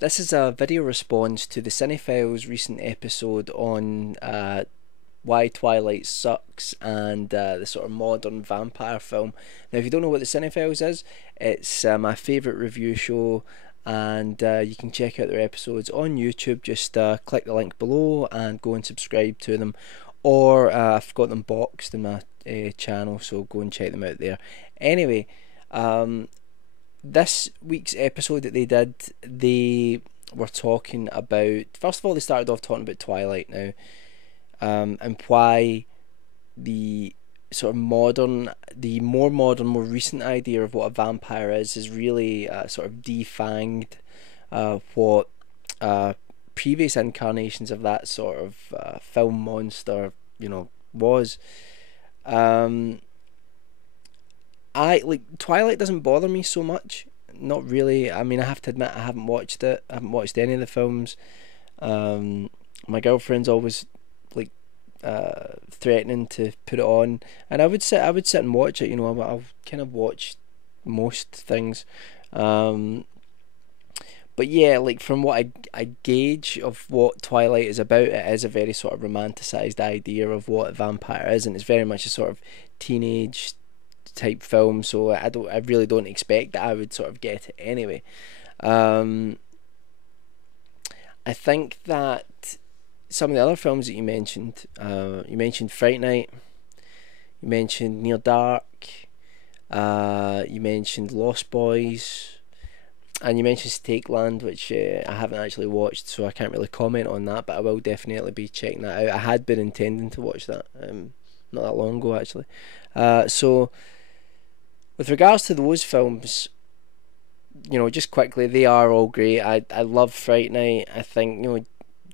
This is a video response to the Cinefiles recent episode on why Twilight sucks and the sort of modern vampire film. Now, if you don't know what the Cinefiles is, it's my favourite review show, and you can check out their episodes on YouTube. Just click the link below and go and subscribe to them. Or I've got them boxed in my channel, so go and check them out there. Anyway, this week's episode that they did, they were talking about. First of all, they started off talking about Twilight now, and why the sort of modern, the more modern, more recent idea of what a vampire is really sort of defanged what previous incarnations of that sort of film monster, was. Um, I like Twilight doesn't bother me so much. Not really. I mean, I have to admit I haven't watched it. I haven't watched any of the films. Um, my girlfriend's always like threatening to put it on, and I would sit and watch it. I'll kind of watch most things. Um, but yeah, like from what I gauge of what Twilight is about, it is a very sort of romanticized idea of what a vampire is, and it's very much a sort of teenage type film. So I really don't expect that I would sort of get it anyway. Um, I think that some of the other films that you mentioned Fright Night, you mentioned Near Dark, you mentioned Lost Boys, and you mentioned Stakeland, which I haven't actually watched, so I can't really comment on that, but I will definitely be checking that out. I had been intending to watch that not that long ago, actually. So, with regards to those films, just quickly, they are all great. I love Fright Night. I think,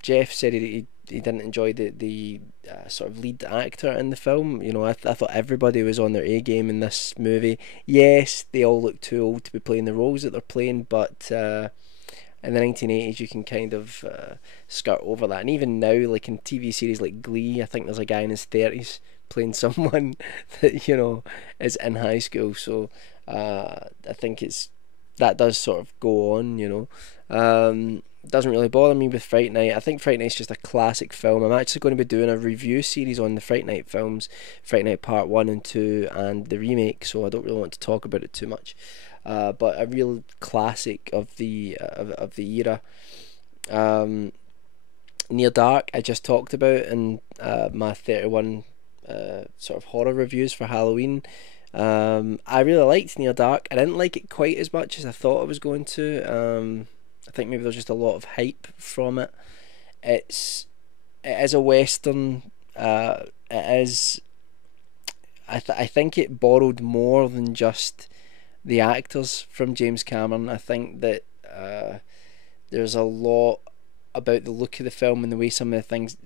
Jeff said he didn't enjoy the sort of lead actor in the film. I thought everybody was on their A game in this movie. Yes, they all look too old to be playing the roles that they're playing, but in the 1980s you can kind of skirt over that. And even now, like in TV series like Glee, I think there's a guy in his 30s playing someone that is in high school. So I think that does sort of go on. Doesn't really bother me with Fright Night. I think Fright Night's just a classic film. I'm actually going to be doing a review series on the Fright Night films, Fright Night Part 1 and 2 and the remake, so I don't really want to talk about it too much. But a real classic of the era. Um, Near Dark I just talked about in my 31 sort of horror reviews for Halloween. I really liked Near Dark. I didn't like it quite as much as I thought I was going to. I think maybe there's just a lot of hype from it. It is a western. It is. I think it borrowed more than just the actors from James Cameron. I think that there's a lot about the look of the film and the way some of the things,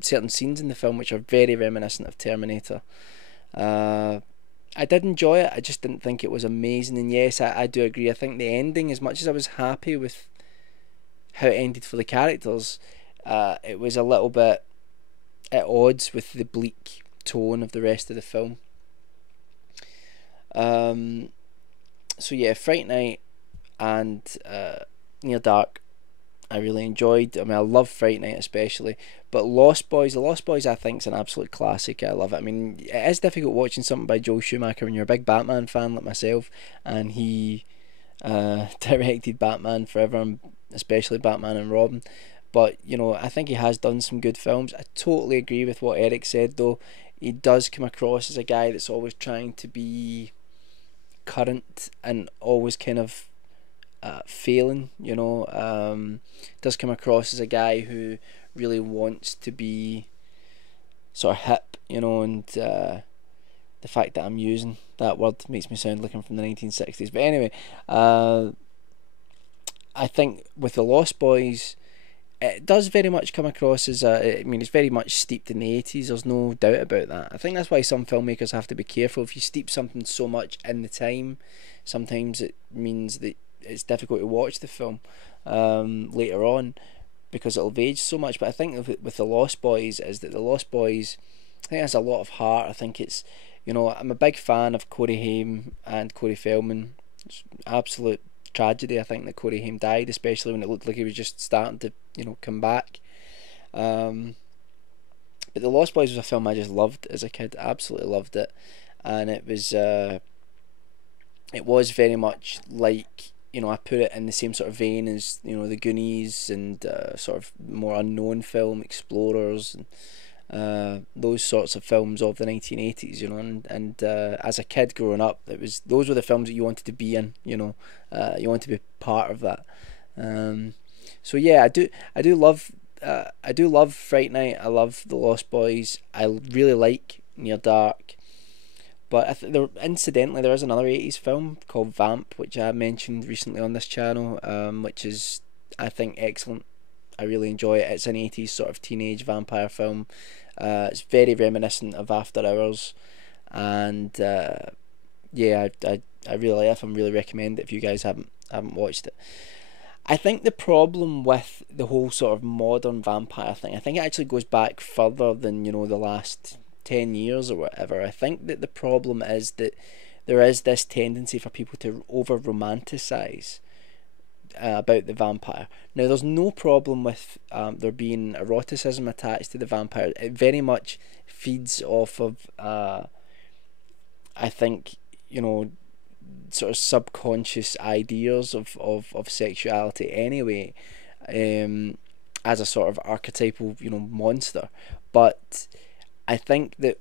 certain scenes in the film, which are very reminiscent of Terminator. I did enjoy it. I just didn't think it was amazing. And yes, I do agree. I think the ending, as much as I was happy with how it ended for the characters, it was a little bit at odds with the bleak tone of the rest of the film. So yeah, Fright Night and Near Dark I really enjoyed. I mean, I love Fright Night especially, but The Lost Boys I think is an absolute classic. I love it. I mean, it is difficult watching something by Joel Schumacher when you're a big Batman fan like myself, and he directed Batman Forever, and especially Batman and Robin. But I think he has done some good films. I totally agree with what Eric said though. He does come across as a guy that's always trying to be current and always kind of failing. Does come across as a guy who really wants to be sort of hip, and the fact that I'm using that word makes me sound like I'm from the 1960s. But anyway, I think with The Lost Boys, it does very much come across as it's very much steeped in the 80s. There's no doubt about that. I think that's why some filmmakers have to be careful. If you steep something so much in the time, sometimes it means that it's difficult to watch the film later on because it'll age so much. But I think with The Lost Boys is that The Lost Boys, I think has a lot of heart. I think it's, I'm a big fan of Corey Haim and Corey Feldman. It's absolute tragedy, I think, that Corey Haim died, especially when it looked like he was just starting to, come back. But The Lost Boys was a film I just loved as a kid, absolutely loved it, and it was very much like, I put it in the same sort of vein as, the Goonies and sort of more unknown film, Explorers, and those sorts of films of the 1980s, and as a kid growing up, those were the films that you wanted to be in, you wanted to be part of that. So yeah, I do love Fright Night. I love The Lost Boys. I really like Near Dark. But incidentally, there is another 80s film called Vamp, which I mentioned recently on this channel, which is, I think, excellent. I really enjoy it. It's an 80s sort of teenage vampire film. It's very reminiscent of After Hours. And yeah, I really like it. I really recommend it if you guys haven't watched it. I think the problem with the whole sort of modern vampire thing, I think it actually goes back further than, the last 10 years or whatever. I think that the problem is that there is this tendency for people to over romanticize about the vampire. Now, there's no problem with there being eroticism attached to the vampire. It very much feeds off of I think, sort of subconscious ideas of sexuality anyway, as a sort of archetypal, monster. But I think that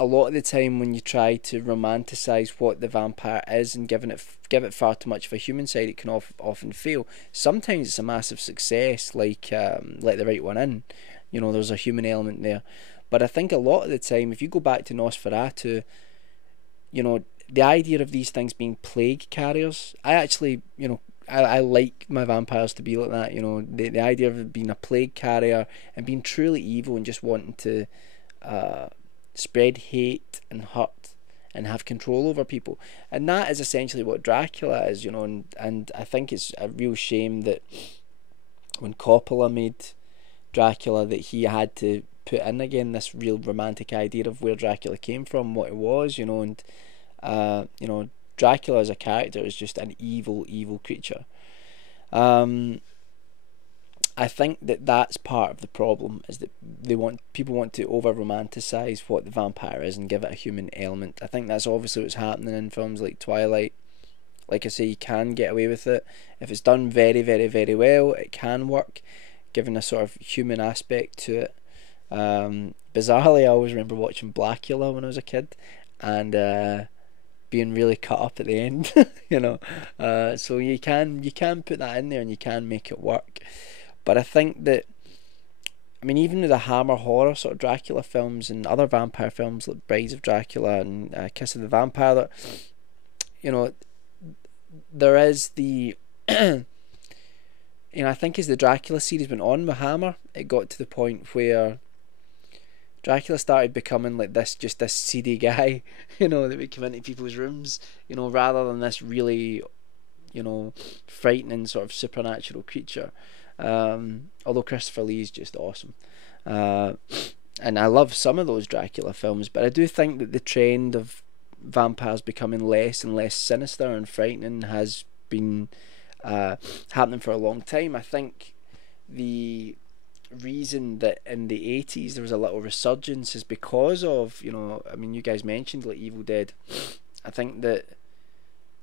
a lot of the time when you try to romanticize what the vampire is and give it far too much of a human side, it can often fail. Sometimes it's a massive success, like Let the Right One In. There's a human element there. But I think a lot of the time, if you go back to Nosferatu, the idea of these things being plague carriers, I actually, I like my vampires to be like that. The idea of it being a plague carrier and being truly evil and just wanting to spread hate and hurt and have control over people. And that is essentially what Dracula is, and I think it's a real shame that when Coppola made Dracula, that he had to put in again this real romantic idea of where Dracula came from, what it was, and Dracula as a character is just an evil creature. I think that that's part of the problem, is that people want to over romanticize what the vampire is and give it a human element. I think that's obviously what's happening in films like Twilight. Like I say, you can get away with it if it's done very, very, very well. It can work, given a sort of human aspect to it. Bizarrely, I always remember watching Blackula when I was a kid, and being really cut up at the end. So you can put that in there and you can make it work. But I think that, even with the Hammer horror sort of Dracula films and other vampire films like Brides of Dracula and Kiss of the Vampire, there is the I think as the Dracula series went on with Hammer, it got to the point where Dracula started becoming like this seedy guy, that would come into people's rooms, rather than this really, frightening sort of supernatural creature. Although Christopher Lee is just awesome. And I love some of those Dracula films, but I do think that the trend of vampires becoming less and less sinister and frightening has been happening for a long time. I think the reason that in the 80s there was a little resurgence is because of, you guys mentioned like Evil Dead. I think that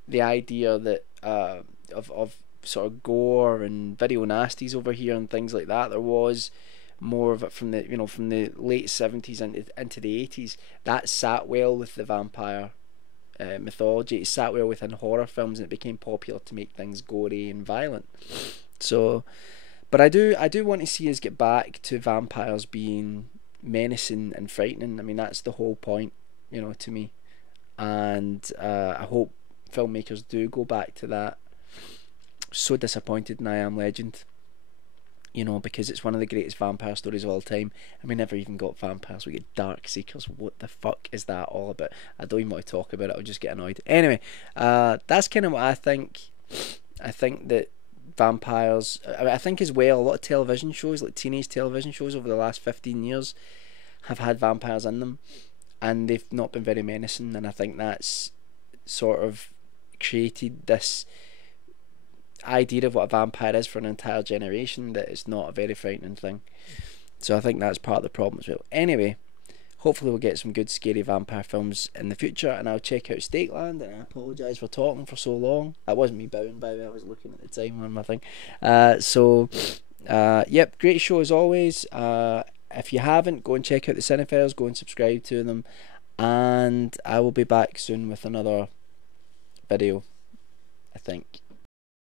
the idea that of sort of gore and video nasties over here and things like that, there was more of it from the late 70s into the 80s. That sat well with the vampire mythology. It sat well within horror films, and it became popular to make things gory and violent. So, but I do want to see us get back to vampires being menacing and frightening. That's the whole point, to me. And I hope filmmakers do go back to that. So disappointed in I Am Legend, because it's one of the greatest vampire stories of all time, and we never even got vampires. We get Dark Seekers. What the fuck is that all about? I don't even want to talk about it. I'll just get annoyed. Anyway, that's kind of what I think. I think that vampires, I think as well, a lot of television shows, like teenage television shows over the last 15 years, have had vampires in them, and they've not been very menacing, and I think that's sort of created this idea of what a vampire is for an entire generation that it's not a very frightening thing. So I think that's part of the problem as well. Anyway, hopefully we'll get some good scary vampire films in the future, and I'll check out Stakeland, and I apologise for talking for so long. That wasn't me bowing, by the way, I was looking at the time on my thing. Yep, great show as always. If you haven't, go and check out the Cinefiles, go and subscribe to them, and I will be back soon with another video, I think.